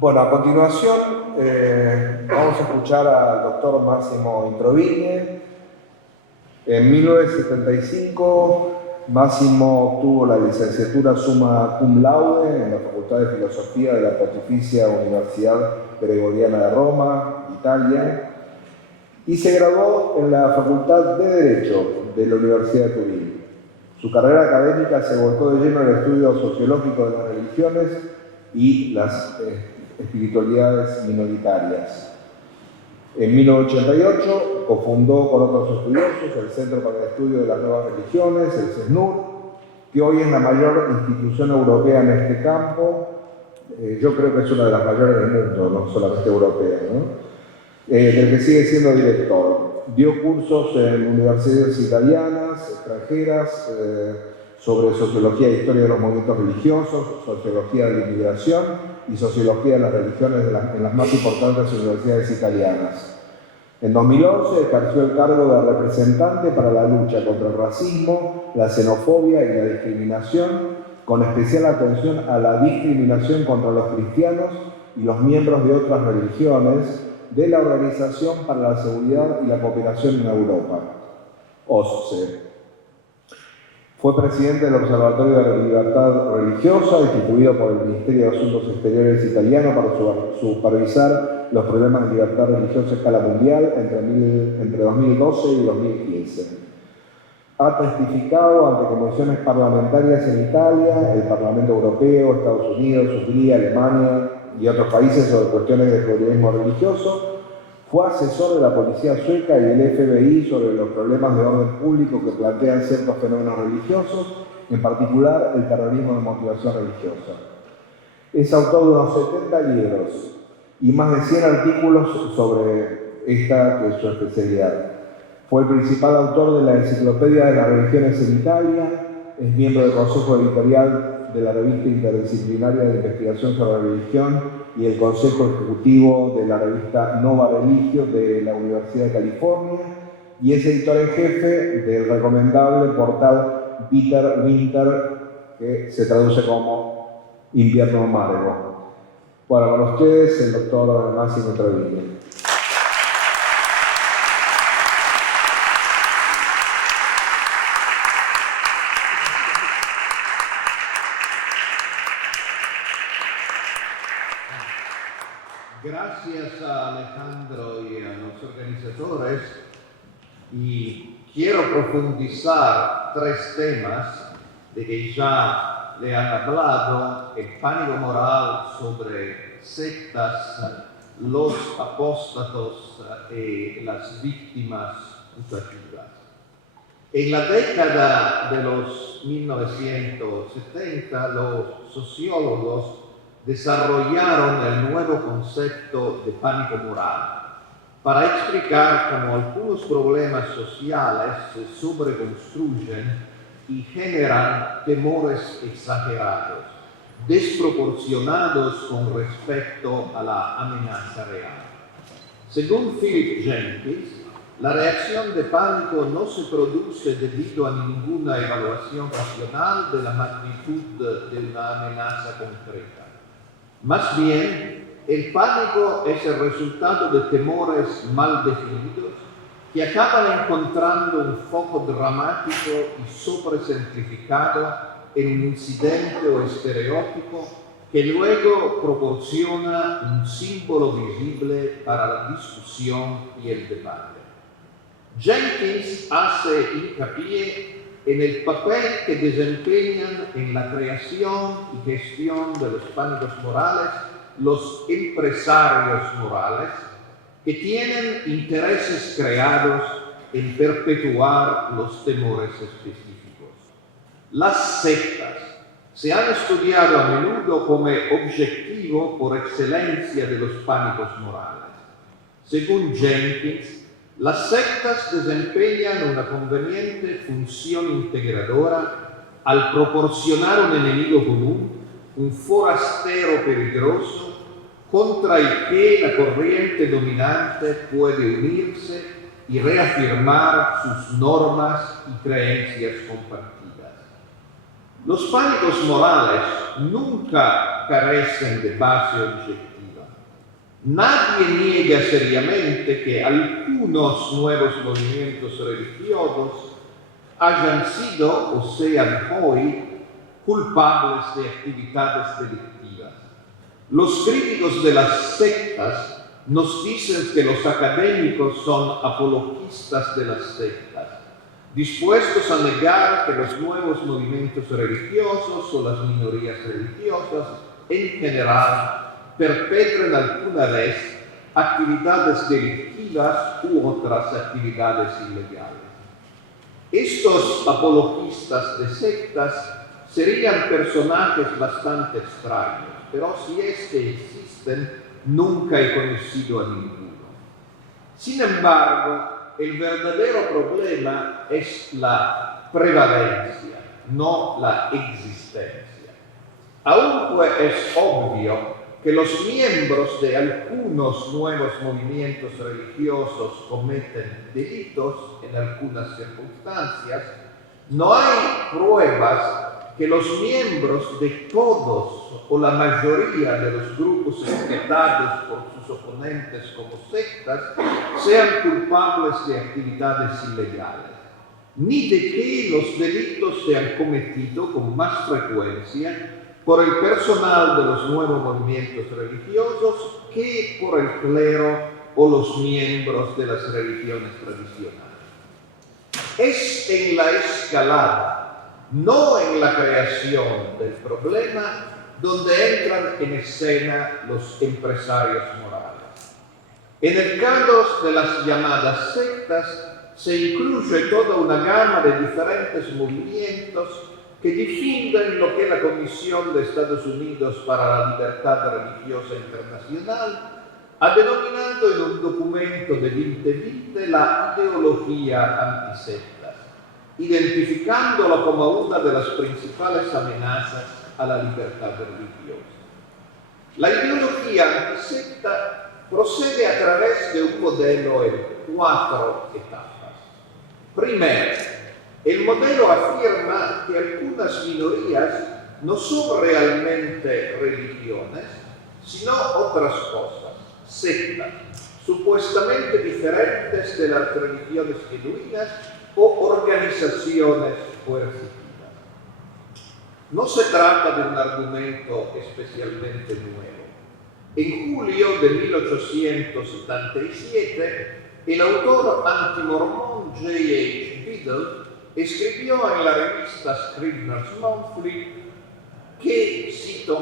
Bueno, a continuación vamos a escuchar al doctor Máximo Introvigne. En 1975, Máximo obtuvo la licenciatura summa cum laude en la Facultad de Filosofía de la Pontificia Universidad Gregoriana de Roma, Italia, y se graduó en la Facultad de Derecho de la Universidad de Turín. Su carrera académica se volcó de lleno al estudio sociológico de las religiones y las espiritualidades minoritarias. En 1988 cofundó con otros estudiosos el Centro para el Estudio de las Nuevas Religiones, el CESNUR, que hoy es la mayor institución europea en este campo. Yo creo que es una de las mayores del mundo, no solamente europea, ¿no? Del que sigue siendo director. Dio cursos en universidades italianas, extranjeras, sobre sociología e historia de los movimientos religiosos, sociología de la inmigración y sociología de las religiones en las más importantes universidades italianas. En 2011 ejerció el cargo de representante para la lucha contra el racismo, la xenofobia y la discriminación, con especial atención a la discriminación contra los cristianos y los miembros de otras religiones de la Organización para la Seguridad y la Cooperación en Europa, OSCE. Fue presidente del Observatorio de la Libertad Religiosa, instituido por el Ministerio de Asuntos Exteriores italiano para supervisar los problemas de libertad religiosa a escala mundial entre 2012 y 2015. Ha testificado ante comisiones parlamentarias en Italia, el Parlamento Europeo, Estados Unidos, Hungría, Alemania y otros países sobre cuestiones de pluralismo religioso. Fue asesor de la policía sueca y del FBI sobre los problemas de orden público que plantean ciertos fenómenos religiosos, en particular el terrorismo de motivación religiosa. Es autor de unos 70 libros y más de 100 artículos sobre esta que es su especialidad. Fue el principal autor de la Enciclopedia de las Religiones en Italia, es miembro del Consejo Editorial de la Revista Interdisciplinaria de Investigación sobre Religión y el Consejo Ejecutivo de la revista Nova Religio de la Universidad de California, y es editor en jefe del recomendable portal Bitter Winter, que se traduce como Invierno Amargo. Bueno, con ustedes el doctor Máximo Introvigne. Gracias a Alejandro y a los organizadores, y quiero profundizar tres temas de que ya le han hablado: el pánico moral sobre sectas, los apóstatos y las víctimas putativas. En la década de los 1970, los sociólogos desarrollaron el nuevo concepto de pánico moral para explicar cómo algunos problemas sociales se sobreconstruyen y generan temores exagerados, desproporcionados con respecto a la amenaza real. Según Philip Jenkins, la reacción de pánico no se produce debido a ninguna evaluación racional de la magnitud de una amenaza concreta. Más bien, el pánico es el resultado de temores mal definidos que acaban encontrando un foco dramático y sobresimplificado en un incidente o estereotipo que luego proporciona un símbolo visible para la discusión y el debate. Jenkins hace hincapié en el papel que desempeñan en la creación y gestión de los pánicos morales los empresarios morales, que tienen intereses creados en perpetuar los temores específicos. Las sectas se han estudiado a menudo como objetivo por excelencia de los pánicos morales. Según Jenkins, las sectas desempeñan una conveniente función integradora al proporcionar un enemigo común, un forastero peligroso, contra el que la corriente dominante puede unirse y reafirmar sus normas y creencias compartidas. Los pánicos morales nunca carecen de base objetiva. Nadie niega seriamente que algunos nuevos movimientos religiosos hayan sido o sean hoy culpables de actividades delictivas. Los críticos de las sectas nos dicen que los académicos son apologistas de las sectas, dispuestos a negar que los nuevos movimientos religiosos o las minorías religiosas en general perpetren alguna vez actividades delictivas u otras actividades ilegales. Estos apologistas de sectas serían personajes bastante extraños, pero si es que existen, nunca he conocido a ninguno. Sin embargo, el verdadero problema es la prevalencia, no la existencia. Aunque es obvio que los miembros de algunos nuevos movimientos religiosos cometen delitos en algunas circunstancias, no hay pruebas que los miembros de todos o la mayoría de los grupos etiquetados por sus oponentes como sectas sean culpables de actividades ilegales, ni de que los delitos sean cometidos con más frecuencia por el personal de los nuevos movimientos religiosos que por el clero o los miembros de las religiones tradicionales. Es en la escalada, no en la creación del problema, donde entran en escena los empresarios morales. En el caso de las llamadas sectas, se incluye toda una gama de diferentes movimientos que difunden lo que la Comisión de Estados Unidos para la Libertad Religiosa Internacional ha denominado en un documento de 2020 la ideología antisectas, identificándola como una de las principales amenazas a la libertad religiosa. La ideología antisecta procede a través de un modelo en 4 etapas. Primero, el modelo afirma que algunas minorías no son realmente religiones, sino otras cosas, sectas, supuestamente diferentes de las religiones genuinas o organizaciones coercitivas. No se trata de un argumento especialmente nuevo. En julio de 1877, el autor antimormón J.H. Biddle escribió en la revista Scribner's Monthly que, cito,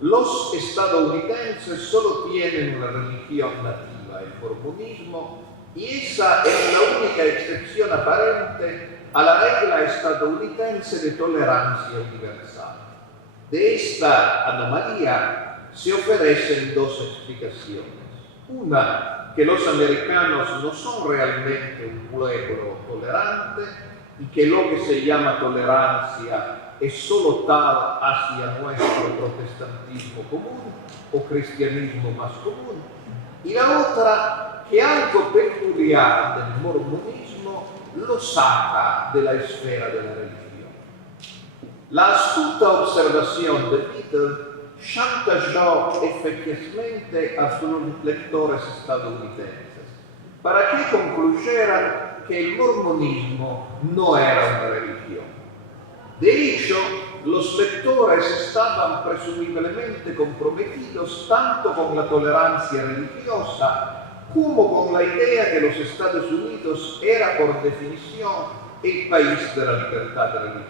los estadounidenses solo tienen una religión nativa, el mormonismo, y esa es la única excepción aparente a la regla estadounidense de tolerancia universal. De esta anomalía se ofrecen 2 explicaciones. Una, que los americanos no son realmente un pueblo tolerante y que lo que se llama tolerancia es solo tal hacia nuestro protestantismo común o cristianismo más común. Y la otra, que algo peculiar del mormonismo lo saca de la esfera de la religión. La astuta observación de Biddle chantajeó eficazmente a sus lectores estadounidenses para que concluyeran que el mormonismo no era una religión. De hecho, los lectores estaban presumiblemente comprometidos tanto con la tolerancia religiosa como con la idea que los Estados Unidos era por definición el país de la libertad religiosa.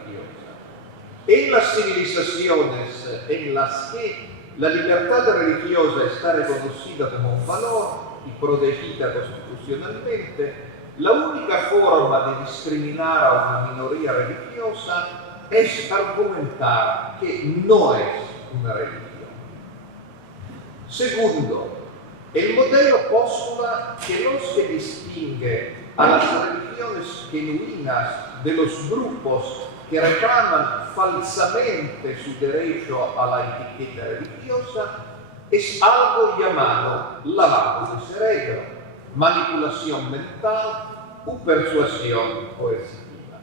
En las civilizaciones en las que la libertad religiosa está reconocida como un valor y protegida constitucionalmente, la única forma de discriminar a una minoría religiosa es argumentar que no es una religión. Segundo, el modelo postula que los que distinguen a las religiones genuinas de los grupos que reclaman falsamente su derecho a la etiqueta religiosa es algo llamado lavado de cerebro, manipulación mental u persuasión coercitiva.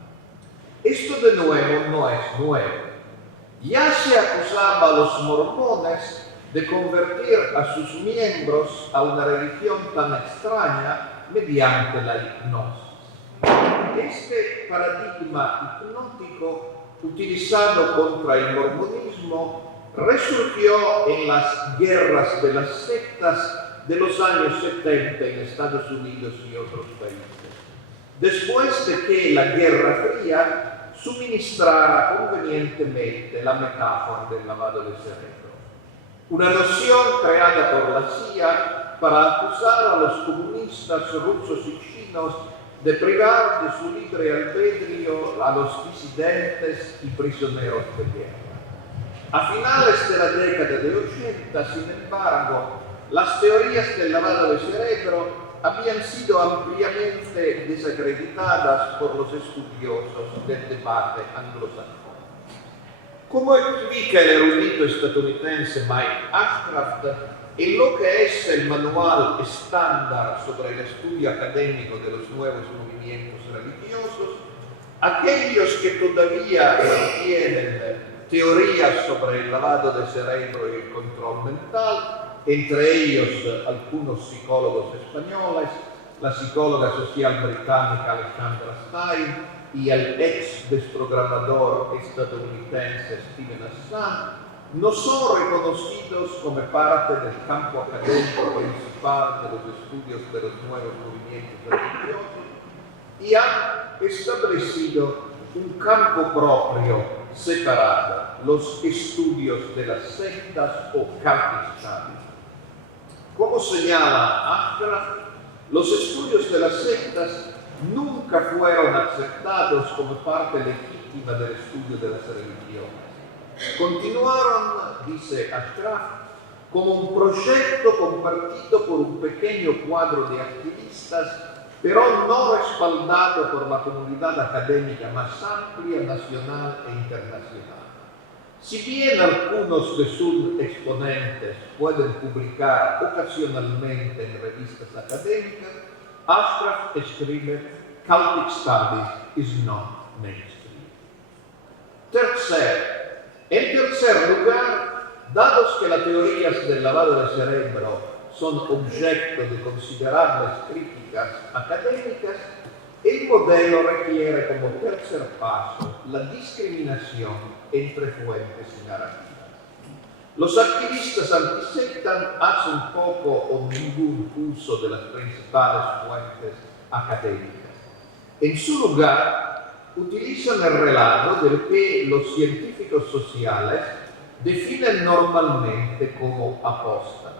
Esto de nuevo no es nuevo. Ya se acusaba a los mormones de convertir a sus miembros a una religión tan extraña mediante la hipnosis. Este paradigma hipnótico utilizado contra el mormonismo resurgió en las guerras de las sectas de los años 70 en Estados Unidos y otros países, después de que la Guerra Fría suministrara convenientemente la metáfora del lavado de cerebro, una noción creada por la CIA para acusar a los comunistas rusos y chinos de privar de su libre albedrío a los disidentes y prisioneros de guerra. A finales de la década de 80, sin embargo, las teorías del lavado de cerebro habían sido ampliamente desacreditadas por los estudiosos del debate anglosajón. Como explica el erudito estadounidense Mike Ashcraft, en lo que es el manual estándar sobre el estudio académico de los nuevos movimientos religiosos, aquellos que todavía tienen teorías sobre el lavado de cerebro y el control mental, entre ellos algunos psicólogos españoles, la psicóloga social británica Alexandra Stein y el ex desprogramador estadounidense Steven Hassan, no son reconocidos como parte del campo académico principal de los estudios de los nuevos movimientos religiosos y han establecido un campo propio separado, los estudios de las sectas o Catholic Studies. Como señala Ashcraft, los estudios de las sectas nunca fueron aceptados como parte legítima del estudio de las religiones. Continuaron, dice Ashcraft, como un proyecto compartido por un pequeño cuadro de activistas, pero no respaldado por la comunidad académica más amplia, nacional e internacional. Si bien algunos de sus exponentes pueden publicar ocasionalmente en revistas académicas, Ashcraft escribe Catholic Studies is not mainstream. En tercer lugar, dados que las teorías del lavado de cerebro son objeto de considerables críticas académicas, el modelo requiere como tercer paso la discriminación entre fuentes y narrativas. Los activistas antisectas hacen poco o ningún uso de las principales fuentes académicas. En su lugar, utilizan el relato del que los científicos sociales definen normalmente como apóstatas.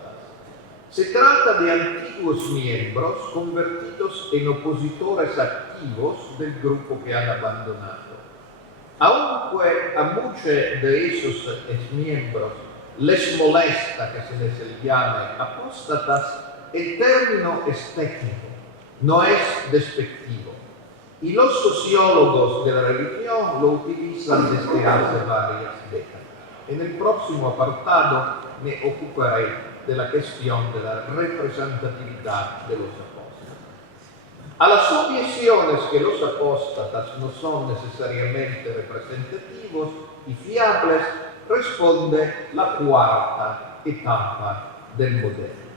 Se trata de antiguos miembros convertidos en opositores activos del grupo que han abandonado. Aunque a muchos de esos miembros les molesta que se les llame apóstatas, el término es técnico, no es despectivo. Y los sociólogos de la religión lo utilizan desde hace varias décadas. En el próximo apartado me ocuparé de la cuestión de la representatividad de los apóstatas. A las objeciones que los apóstatas no son necesariamente representativos y fiables, responde la cuarta etapa del modelo.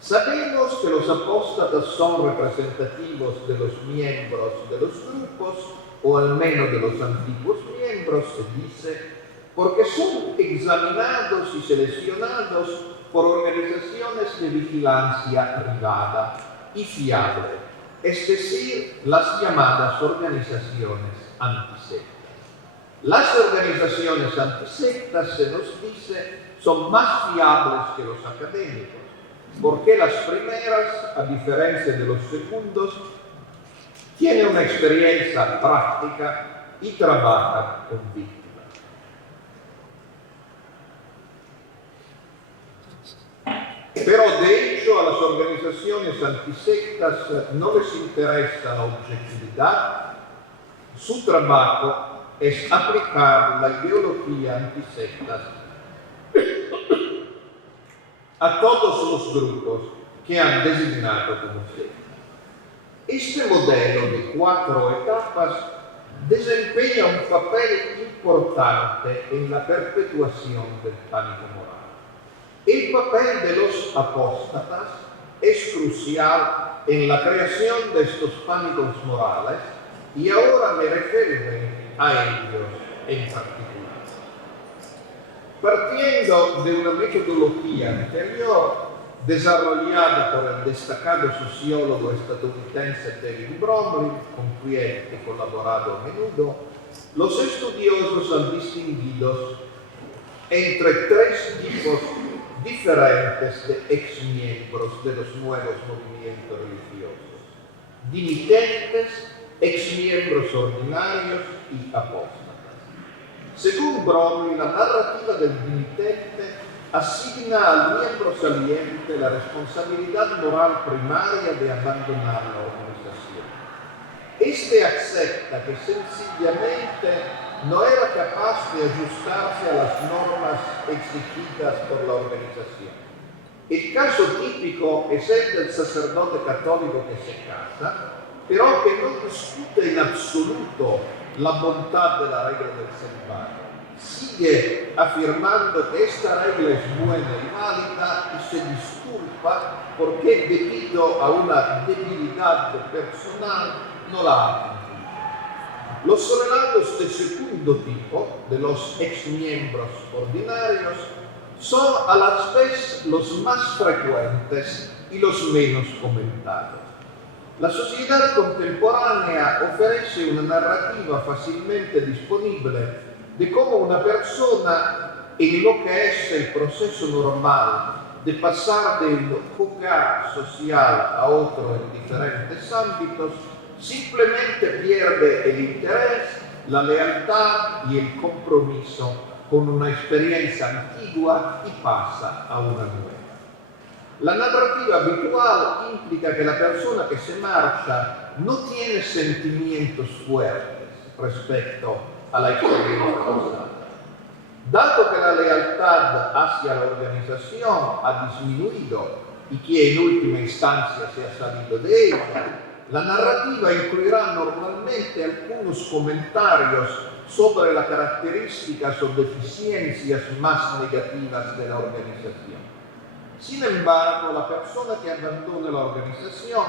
Sabemos que los apóstatas son representativos de los miembros de los grupos, o al menos de los antiguos miembros, se dice, porque son examinados y seleccionados por organizaciones de vigilancia privada y fiable, es decir, las llamadas organizaciones antisectas. Las organizaciones antisectas, se nos dice, son más fiables que los académicos, porque las primeras, a diferencia de los segundos, tienen una experiencia práctica y trabajan con víctimas. Pero de hecho a las organizaciones antisectas no les interesa la objetividad. Su trabajo es aplicar la ideología antisectas a todos los grupos que han designado como sectas. Este modelo de 4 etapas desempeña un papel importante en la perpetuación del pánico moral. El papel de los apóstatas es crucial en la creación de estos pánicos morales y ahora me referiré a ellos en particular. Partiendo de una metodología anterior desarrollada por el destacado sociólogo estadounidense David Bromley, con quien he colaborado a menudo, los estudiosos han distinguido entre tres tipos diferentes de exmiembros de los nuevos movimientos religiosos: dimitentes, exmiembros ordinarios y apóstatas. Según Bromley, la narrativa del dimitente asigna al miembro saliente la responsabilidad moral primaria de abandonar la organización. Este acepta que sencillamente no era capaz de ajustarse a las normas exigidas por la organización. El caso típico es el del sacerdote católico que se casa, pero que no discute en absoluto la bondad de la regla del celibato. Sigue afirmando que esta regla es buena y válida y se disculpa porque debido a una debilidad personal no la ha cumplido. Los relatos de segundo tipo, de los exmiembros ordinarios, son a la vez los más frecuentes y los menos comentados. La sociedad contemporánea ofrece una narrativa fácilmente disponible de cómo una persona, en lo que es el proceso normal de pasar de un hogar social a otro en diferentes ámbitos, simplemente pierde el interés, la lealtad y el compromiso con una experiencia antigua y pasa a una nueva. La narrativa habitual implica que la persona que se marcha no tiene sentimientos fuertes respecto a la experiencia pasada. Dado que la lealtad hacia la organización ha disminuido y que en última instancia se ha salido de ella, la narrativa incluirá normalmente algunos comentarios sobre las características o deficiencias más negativas de la organización. Sin embargo, la persona que abandona la organización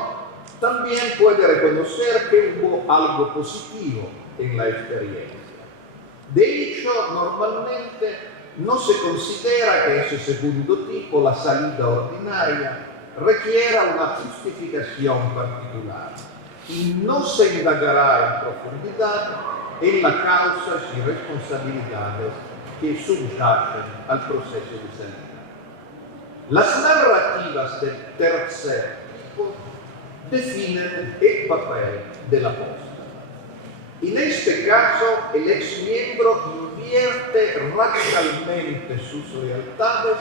también puede reconocer que hubo algo positivo en la experiencia. De hecho, normalmente no se considera que ese segundo tipo, la salida ordinaria, requiera una justificación particular y no se indagará en profundidad en las causas y responsabilidades que subyacen al proceso de salida. Las narrativas del tercer tipo definen el papel del apóstol. En este caso, el exmiembro invierte radicalmente sus lealtades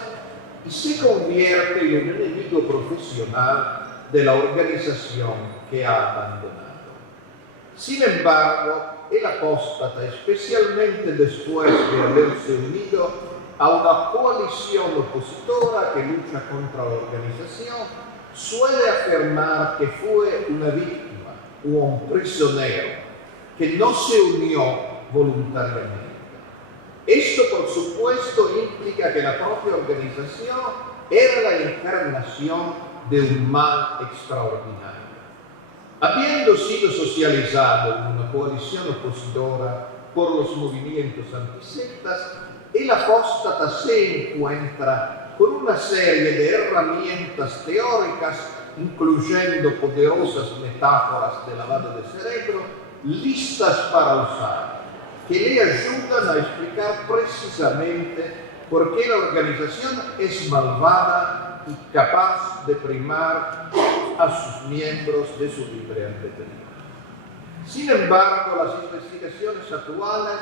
y se convierte en un enemigo profesional de la organización que ha abandonado. Sin embargo, el apóstata, especialmente después de haberse unido a una coalición opositora que lucha contra la organización, suele afirmar que fue una víctima o un prisionero que no se unió voluntariamente. Esto, por supuesto, implica que la propia organización era la encarnación de un mal extraordinario. Habiendo sido socializado en una coalición opositora por los movimientos antisectas, el apóstata se encuentra con una serie de herramientas teóricas, incluyendo poderosas metáforas de lavado de cerebro, listas para usar, que le ayudan a explicar precisamente por qué la organización es malvada y capaz de primar a sus miembros de su libre albedrío. Sin embargo, las investigaciones actuales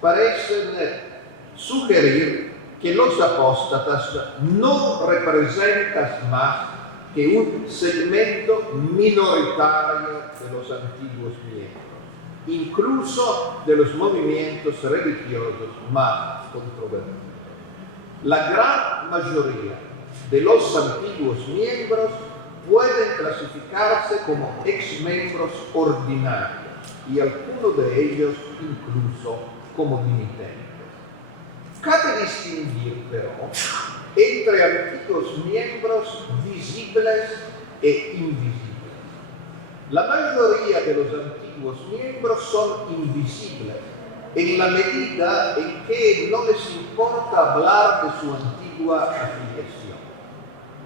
parecen sugerir que los apóstatas no representan más que un segmento minoritario de los antiguos miembros, incluso de los movimientos religiosos más controvertidos. La gran mayoría de los antiguos miembros pueden clasificarse como exmiembros ordinarios y algunos de ellos incluso como dimitentes. Cabe distinguir, pero, entre antiguos miembros visibles e invisibles. La mayoría de los antiguos miembros son invisibles en la medida en que no les importa hablar de su antigua afiliación.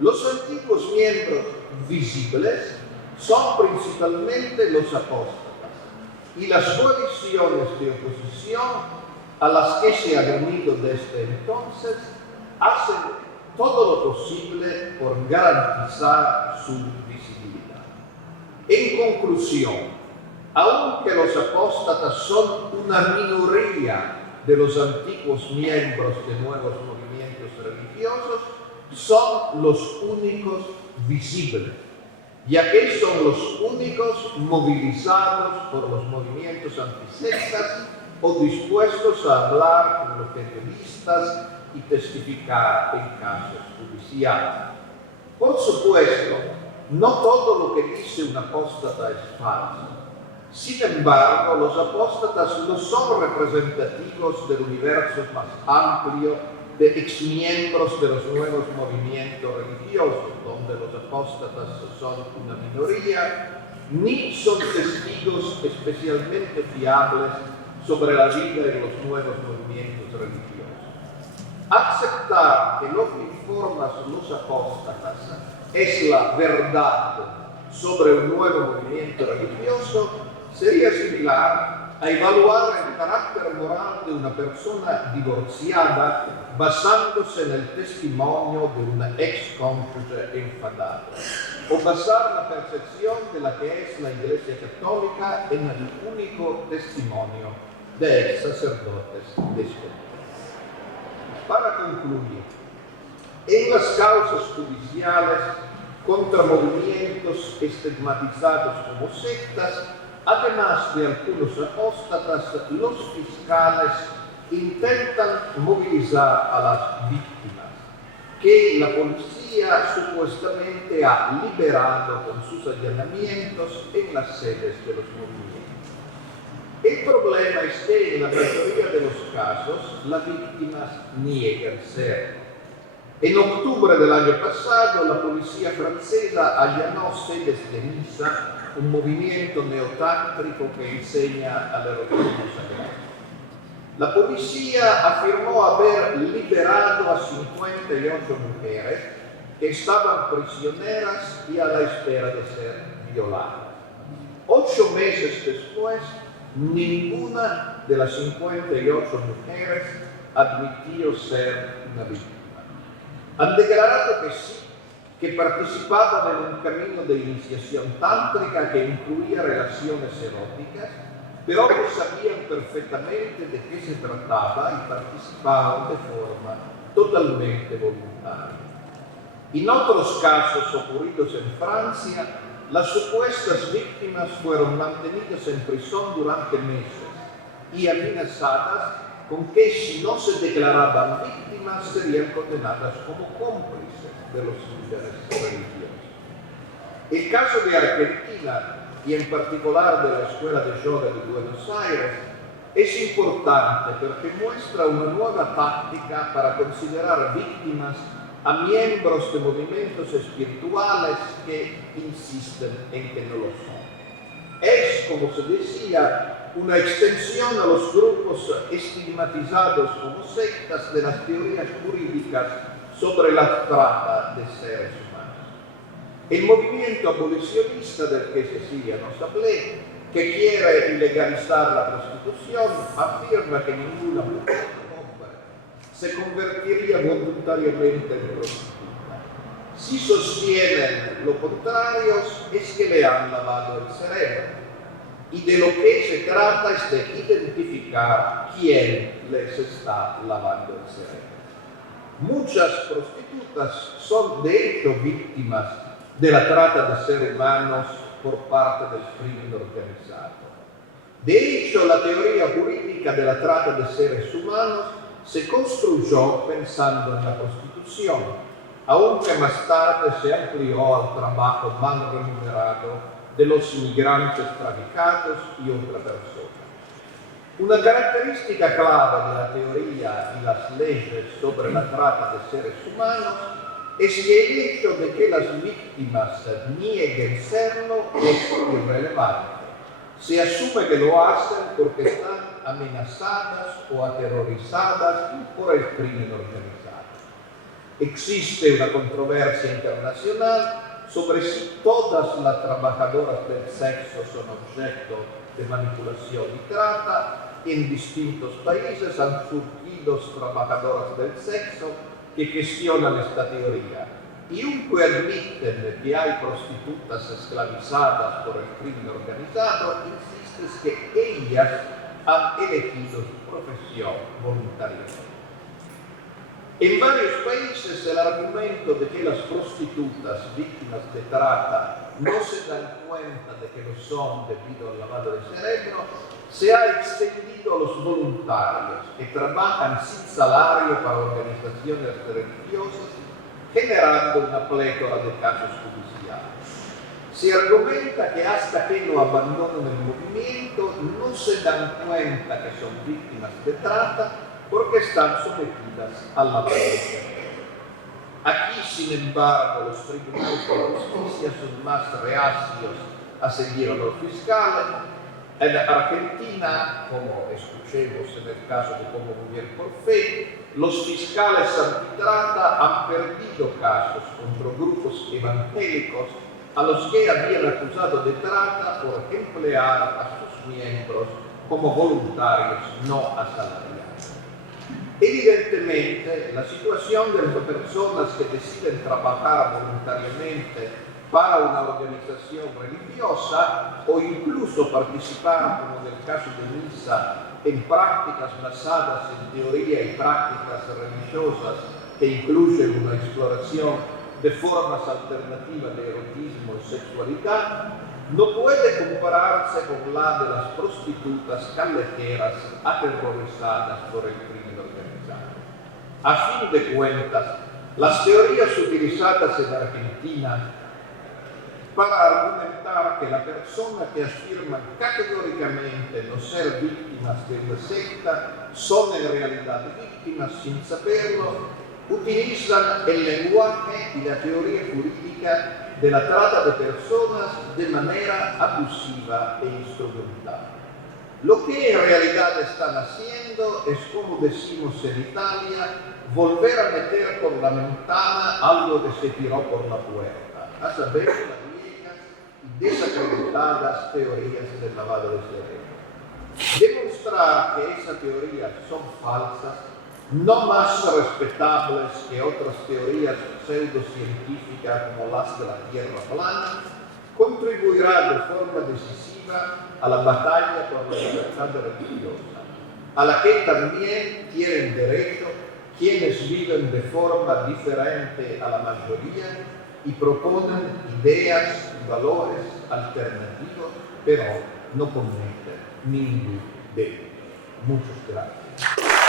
Los antiguos miembros visibles son principalmente los apóstatas y las coaliciones de oposición a las que se han unido desde entonces hacen todo lo posible por garantizar su visibilidad. En conclusión, aunque los apóstatas son una minoría de los antiguos miembros de nuevos movimientos religiosos, son los únicos visibles, ya que son los únicos movilizados por los movimientos antisectas o dispuestos a hablar con los periodistas y testificar en casos judiciales. Por supuesto, no todo lo que dice un apóstata es falso. Sin embargo, los apóstatas no son representativos del universo más amplio de exmiembros de los nuevos movimientos religiosos, donde los apóstatas son una minoría, ni son testigos especialmente fiables sobre la vida de los nuevos movimientos religiosos. Aceptar que lo que informan los apóstatas es la verdad sobre un nuevo movimiento religioso sería similar a evaluar el carácter moral de una persona divorciada basándose en el testimonio de una ex cónyuge enfadada, o basar la percepción de la que es la Iglesia Católica en el único testimonio de ex sacerdotes despedidos. Para concluir, en las causas judiciales contra movimientos estigmatizados como sectas, además de algunos apóstatas, los fiscales intentan movilizar a las víctimas, que la policía supuestamente ha liberado con sus allanamientos en las sedes de los movimientos. El problema es que en la mayoría de los casos las víctimas niegan ser. En octubre del año pasado, la policía francesa allanó sedes de misa, un movimiento neotántrico que enseña al erotismo sagrado. La policía afirmó haber liberado a 58 mujeres que estaban prisioneras y a la espera de ser violadas. 8 meses después, ninguna de las 58 mujeres admitió ser una víctima. Han declarado que sí, que participaban en un camino de iniciación tántrica que incluía relaciones eróticas, pero que sabían perfectamente de qué se trataba y participaban de forma totalmente voluntaria. En otros casos ocurridos en Francia, las supuestas víctimas fueron mantenidas en prisión durante meses y amenazadas con que si no se declaraban víctimas serían condenadas como cómplices de los líderes religiosos. El caso de Argentina, y en particular de la Escuela de Yoga de Buenos Aires, es importante porque muestra una nueva táctica para considerar víctimas a miembros de movimientos espirituales que insisten en que no lo son. Es, como se decía, una extensión a los grupos estigmatizados como sectas de las teorías jurídicas sobre la trata de seres humanos. El movimiento abolicionista del que Cecilia nos hablé, que quiere ilegalizar la prostitución, afirma que ninguna mujer o hombre se convertiría voluntariamente en prostituta. Si sostienen lo contrario, es que le han lavado el cerebro. Y de lo que se trata es de identificar quién les está lavando el cerebro. Muchas prostitutas son de hecho víctimas de la trata de seres humanos por parte del crimen organizado. De hecho, la teoría jurídica de la trata de seres humanos se construyó pensando en la prostitución, aunque más tarde se amplió al trabajo mal remunerado de los inmigrantes traficados y otras personas. Una característica clave de la teoría y las leyes sobre la trata de seres humanos es que el hecho de que las víctimas nieguen serlo es irrelevante. Se asume que lo hacen porque están amenazadas o aterrorizadas por el crimen organizado. Existe una controversia internacional sobre si todas las trabajadoras del sexo son objeto de manipulación y trata. En distintos países han surgido trabajadoras del sexo que cuestionan esta teoría y aunque admiten que hay prostitutas esclavizadas por el crimen organizado, insisten que ellas han elegido su profesión voluntariamente. En varios países el argumento de que las prostitutas víctimas de trata no se dan cuenta de que lo son debido al lavado de cerebro se ha extendido a los voluntarios que trabajan sin salario para organizaciones religiosas, generando una plétora de casos judiciales. Se argumenta que hasta que no abandonan el movimiento no se dan cuenta que son víctimas de trata porque están sometidas al lavado de cerebro. Aquí, sin embargo, los tribunales de justicia son más reacios a seguir a los fiscales. En Argentina, como escuchemos en el caso de Como Mujer por Fe, los fiscales antitrata han perdido casos contra grupos evangélicos a los que habían acusado de trata por emplear a sus miembros como voluntarios no asalariados. Evidentemente, la situación de las personas que deciden trabajar voluntariamente para una organización religiosa o incluso participar, como en el caso de Misa, en prácticas basadas en teoría y prácticas religiosas que incluyen una exploración de formas alternativas de erotismo y sexualidad, no puede compararse con la de las prostitutas callejeras aterrorizadas por el crimen organizado. A fin de cuentas, las teorías utilizadas en Argentina para argumentar que la persona que afirman categóricamente no ser víctimas de una secta son en realidad víctimas sin saberlo, utilizan el lenguaje y la teoría jurídica de la trata de personas de manera abusiva e instrumental. Lo que en realidad están haciendo es, como decimos en Italia, volver a meter por la ventana algo que se tiró por la puerta, a saber, las viejas y desacreditadas teorías del lavado de cerebro. Demostrar que esas teorías son falsas, no más respetables que otras teorías pseudocientíficas como las de la Tierra plana, contribuirá de forma decisiva a la batalla por la libertad religiosa, a la que también tienen derecho quienes viven de forma diferente a la mayoría y proponen ideas y valores alternativos, pero no cometen ningún delito. Muchas gracias.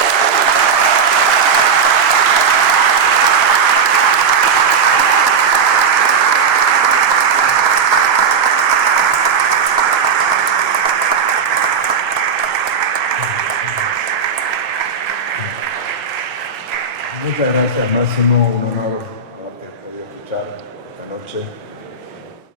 Muchas gracias, Máximo. Un honor haberte podido escuchar esta noche.